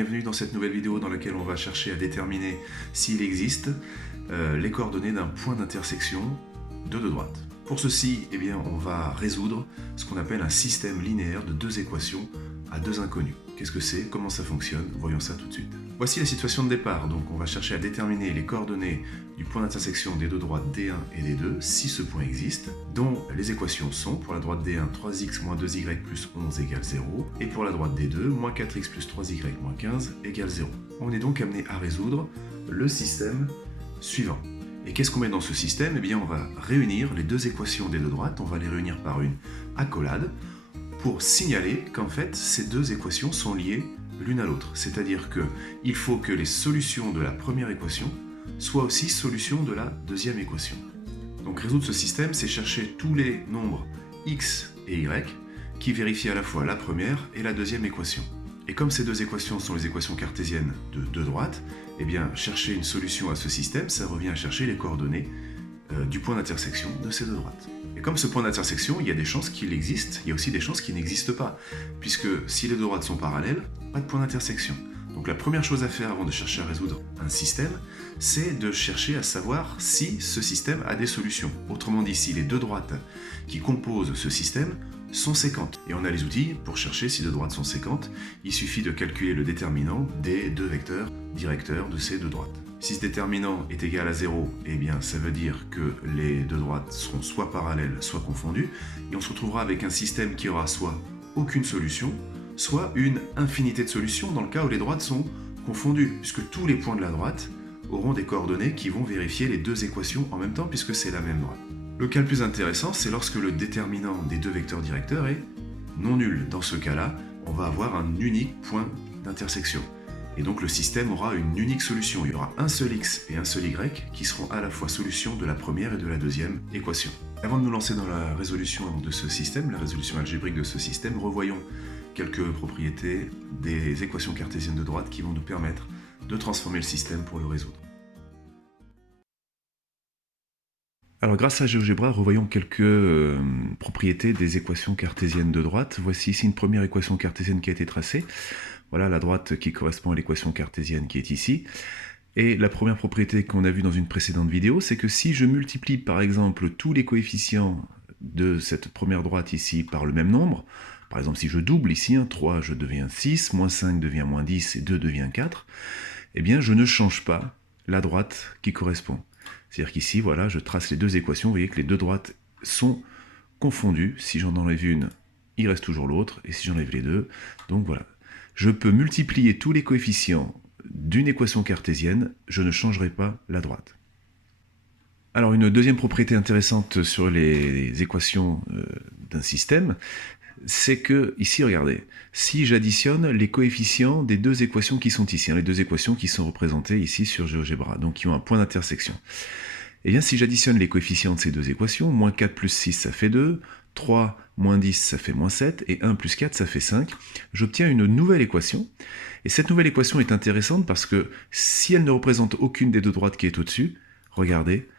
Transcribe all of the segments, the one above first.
Bienvenue dans cette nouvelle vidéo dans laquelle on va chercher à déterminer s'il existe les coordonnées d'un point d'intersection de deux droites. Pour ceci, eh bien, on va résoudre ce qu'on appelle un système linéaire de deux équations à deux inconnus. Qu'est-ce que c'est? Comment ça fonctionne? Voyons ça tout de suite. Voici la situation de départ. Donc on va chercher à déterminer les coordonnées du point d'intersection des deux droites D1 et D2 si ce point existe, dont les équations sont pour la droite D1 3x moins 2y plus 11 égale 0 et pour la droite D2 moins 4x plus 3y moins 15 égale 0. On est donc amené à résoudre le système suivant. Et qu'est-ce qu'on met dans ce système? Eh bien on va réunir les deux équations des deux droites, on va les réunir par une accolade pour signaler qu'en fait ces deux équations sont liées l'une à l'autre. C'est-à-dire qu'il faut que les solutions de la première équation soient aussi solutions de la deuxième équation. Donc résoudre ce système, c'est chercher tous les nombres x et y qui vérifient à la fois la première et la deuxième équation. Et comme ces deux équations sont les équations cartésiennes de deux droites, eh bien chercher une solution à ce système, ça revient à chercher les coordonnées du point d'intersection de ces deux droites. Et comme ce point d'intersection, il y a des chances qu'il existe, il y a aussi des chances qu'il n'existe pas, puisque si les deux droites sont parallèles, pas de point d'intersection. Donc la première chose à faire avant de chercher à résoudre un système, c'est de chercher à savoir si ce système a des solutions. Autrement dit, si les deux droites qui composent ce système sont séquentes. Et on a les outils pour chercher si deux droites sont séquentes. Il suffit de calculer le déterminant des deux vecteurs directeurs de ces deux droites. Si ce déterminant est égal à 0, eh bien ça veut dire que les deux droites seront soit parallèles, soit confondues, et on se retrouvera avec un système qui aura soit aucune solution, soit une infinité de solutions dans le cas où les droites sont confondues, puisque tous les points de la droite auront des coordonnées qui vont vérifier les deux équations en même temps, puisque c'est la même droite. Le cas le plus intéressant, c'est lorsque le déterminant des deux vecteurs directeurs est non nul. Dans ce cas-là, on va avoir un unique point d'intersection. Et donc le système aura une unique solution. Il y aura un seul x et un seul y qui seront à la fois solutions de la première et de la deuxième équation. Avant de nous lancer dans la résolution de ce système, la résolution algébrique de ce système, revoyons quelques propriétés des équations cartésiennes de droite qui vont nous permettre de transformer le système pour le résoudre. Alors grâce à GeoGebra, revoyons quelques propriétés des équations cartésiennes de droite. Voici ici une première équation cartésienne qui a été tracée. Voilà la droite qui correspond à l'équation cartésienne qui est ici. Et la première propriété qu'on a vue dans une précédente vidéo, c'est que si je multiplie par exemple tous les coefficients de cette première droite ici par le même nombre, par exemple si je double ici, 3 je deviens 6, moins 5 devient moins 10 et 2 devient 4, eh bien je ne change pas la droite qui correspond. C'est-à-dire qu'ici, voilà, je trace les deux équations, vous voyez que les deux droites sont confondues. Si j'en enlève une, il reste toujours l'autre, et si j'enlève les deux, donc voilà. Je peux multiplier tous les coefficients d'une équation cartésienne, je ne changerai pas la droite. Alors une deuxième propriété intéressante sur les équations d'un système, c'est que, ici, regardez, si j'additionne les coefficients des deux équations qui sont ici, les deux équations qui sont représentées ici sur GeoGebra, donc qui ont un point d'intersection, et bien si j'additionne les coefficients de ces deux équations, moins 4 plus 6 ça fait 2, 3 moins 10 ça fait moins 7, et 1 plus 4 ça fait 5, j'obtiens une nouvelle équation, et cette nouvelle équation est intéressante parce que si elle ne représente aucune des deux droites qui est au-dessus, regardez,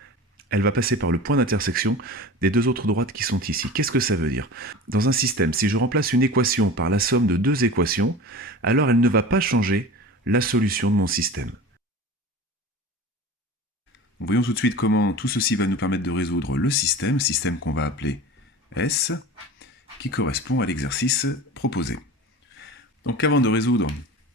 elle va passer par le point d'intersection des deux autres droites qui sont ici. Qu'est-ce que ça veut dire? Dans un système, si je remplace une équation par la somme de deux équations, alors elle ne va pas changer la solution de mon système. Voyons tout de suite comment tout ceci va nous permettre de résoudre le système qu'on va appeler S, qui correspond à l'exercice proposé. Donc avant de résoudre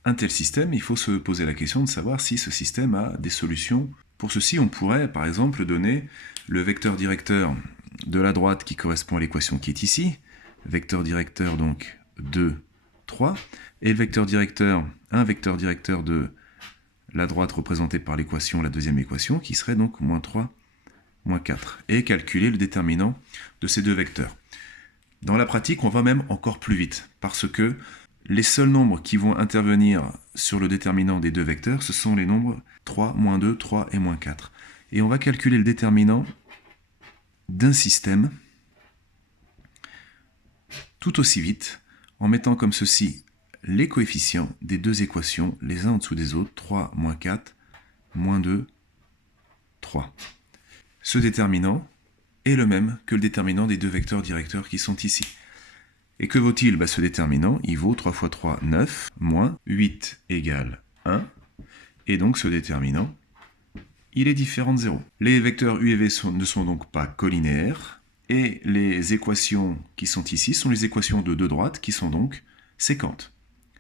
un tel système, il faut se poser la question de savoir si ce système a des solutions. Pour ceci, on pourrait, par exemple, donner le vecteur directeur de la droite qui correspond à l'équation qui est ici, vecteur directeur donc 2, 3, et le vecteur directeur, un vecteur directeur de la droite représenté par l'équation, la deuxième équation, qui serait donc moins 3, moins 4, et calculer le déterminant de ces deux vecteurs. Dans la pratique, on va même encore plus vite, parce que les seuls nombres qui vont intervenir sur le déterminant des deux vecteurs, ce sont les nombres 3, moins 2, 3 et moins 4. Et on va calculer le déterminant d'un système tout aussi vite, en mettant comme ceci les coefficients des deux équations, les uns en dessous des autres, 3, moins 4, moins 2, 3. Ce déterminant est le même que le déterminant des deux vecteurs directeurs qui sont ici. Et que vaut-il? Ce déterminant, il vaut 3 fois 3, 9, moins 8 égale 1. Et donc ce déterminant, il est différent de 0. Les vecteurs u et v ne sont donc pas collinéaires. Et les équations qui sont ici sont les équations de deux droites qui sont donc séquentes.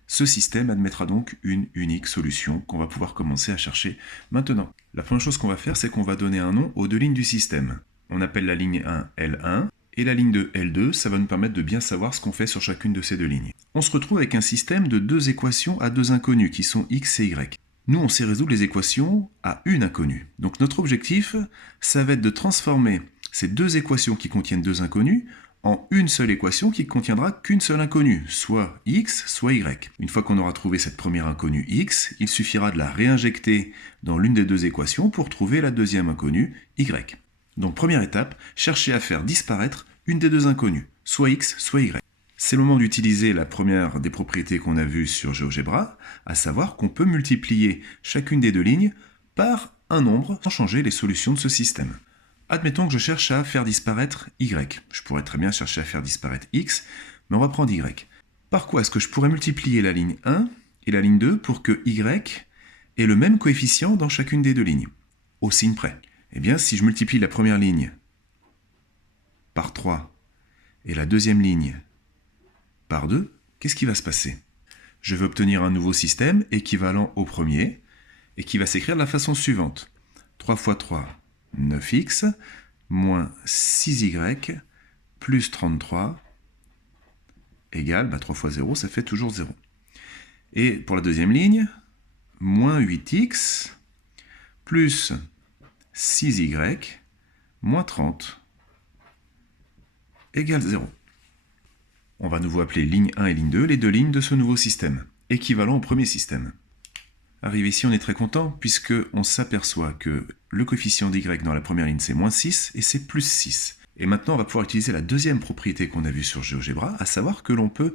Ce système admettra donc une unique solution qu'on va pouvoir commencer à chercher maintenant. La première chose qu'on va faire, c'est qu'on va donner un nom aux deux lignes du système. On appelle la ligne 1 L1 et la ligne 2 L2, ça va nous permettre de bien savoir ce qu'on fait sur chacune de ces deux lignes. On se retrouve avec un système de deux équations à deux inconnues qui sont x et y. Nous, on sait résoudre les équations à une inconnue. Donc notre objectif, ça va être de transformer ces deux équations qui contiennent deux inconnues en une seule équation qui ne contiendra qu'une seule inconnue, soit x, soit y. Une fois qu'on aura trouvé cette première inconnue x, il suffira de la réinjecter dans l'une des deux équations pour trouver la deuxième inconnue y. Donc première étape, chercher à faire disparaître une des deux inconnues, soit x, soit y. C'est le moment d'utiliser la première des propriétés qu'on a vues sur GeoGebra, à savoir qu'on peut multiplier chacune des deux lignes par un nombre sans changer les solutions de ce système. Admettons que je cherche à faire disparaître y. Je pourrais très bien chercher à faire disparaître x, mais on va prendre y. Par quoi est-ce que je pourrais multiplier la ligne 1 et la ligne 2 pour que y ait le même coefficient dans chacune des deux lignes, au signe près? Eh bien, si je multiplie la première ligne par 3 et la deuxième ligne par 2, qu'est-ce qui va se passer? Je vais obtenir un nouveau système équivalent au premier et qui va s'écrire de la façon suivante. 3 fois 3, 9x, moins 6y, plus 33, égale, 3 fois 0, ça fait toujours 0. Et pour la deuxième ligne, moins 8x, plus 6y, moins 30, égale 0. On va à nouveau appeler ligne 1 et ligne 2, les deux lignes de ce nouveau système, équivalent au premier système. Arrivé ici, on est très content, puisqu'on s'aperçoit que le coefficient d'y dans la première ligne, c'est moins 6, et c'est plus 6. Et maintenant, on va pouvoir utiliser la deuxième propriété qu'on a vue sur GeoGebra, à savoir que l'on peut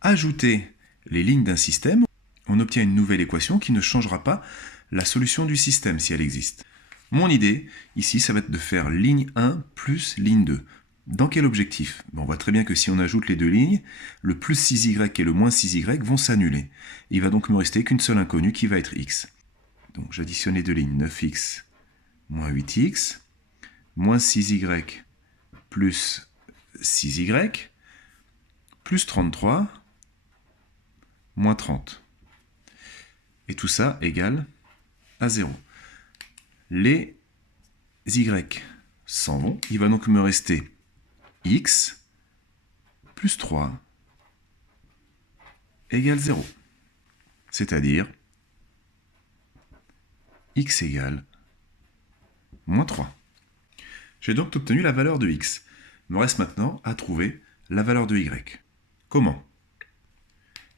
ajouter les lignes d'un système. On obtient une nouvelle équation qui ne changera pas la solution du système, si elle existe. Mon idée, ici, ça va être de faire ligne 1 plus ligne 2. Dans quel objectif? On voit très bien que si on ajoute les deux lignes, le plus 6y et le moins 6y vont s'annuler. Il va donc me rester qu'une seule inconnue qui va être x. Donc j'additionne les deux lignes, 9x moins 8x, moins 6y plus 6y, plus 33, moins 30. Et tout ça égale à 0. Les y s'en vont, il va donc me rester x plus 3 égale 0. C'est-à-dire x égale moins 3. J'ai donc obtenu la valeur de x. Il me reste maintenant à trouver la valeur de y. Comment?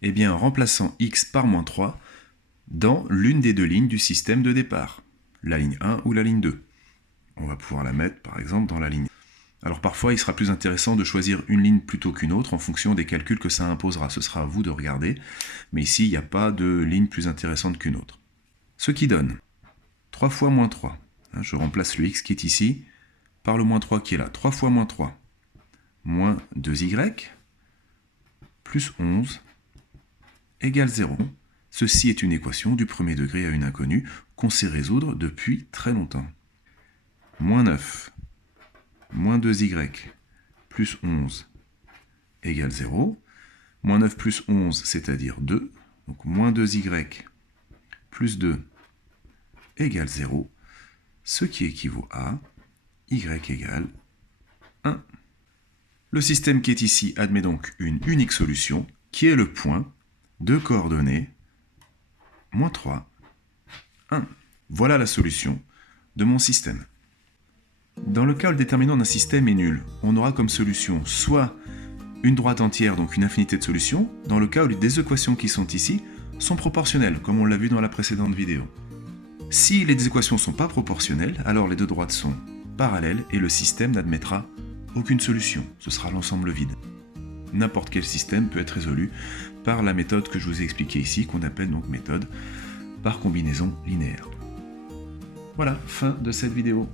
Eh bien en remplaçant x par moins 3 dans l'une des deux lignes du système de départ, la ligne 1 ou la ligne 2. On va pouvoir la mettre par exemple dans la ligne. Alors parfois il sera plus intéressant de choisir une ligne plutôt qu'une autre en fonction des calculs que ça imposera. Ce sera à vous de regarder, mais ici il n'y a pas de ligne plus intéressante qu'une autre. Ce qui donne 3 fois moins 3. Je remplace le x qui est ici par le moins 3 qui est là. 3 fois moins 3, moins 2y, plus 11, égale 0. Ceci est une équation du premier degré à une inconnue qu'on sait résoudre depuis très longtemps. Moins 9, moins 2y, plus 11, égale 0. Moins 9 plus 11, c'est-à-dire 2. Donc moins 2y, plus 2, égale 0. Ce qui équivaut à y égale 1. Le système qui est ici admet donc une unique solution, qui est le point de coordonnées moins 3, 1. Voilà la solution de mon système. Dans le cas où le déterminant d'un système est nul, on aura comme solution soit une droite entière, donc une infinité de solutions, dans le cas où les équations qui sont ici sont proportionnelles, comme on l'a vu dans la précédente vidéo. Si les équations ne sont pas proportionnelles, alors les deux droites sont parallèles et le système n'admettra aucune solution, ce sera l'ensemble vide. N'importe quel système peut être résolu par la méthode que je vous ai expliquée ici, qu'on appelle donc méthode par combinaison linéaire. Voilà, fin de cette vidéo.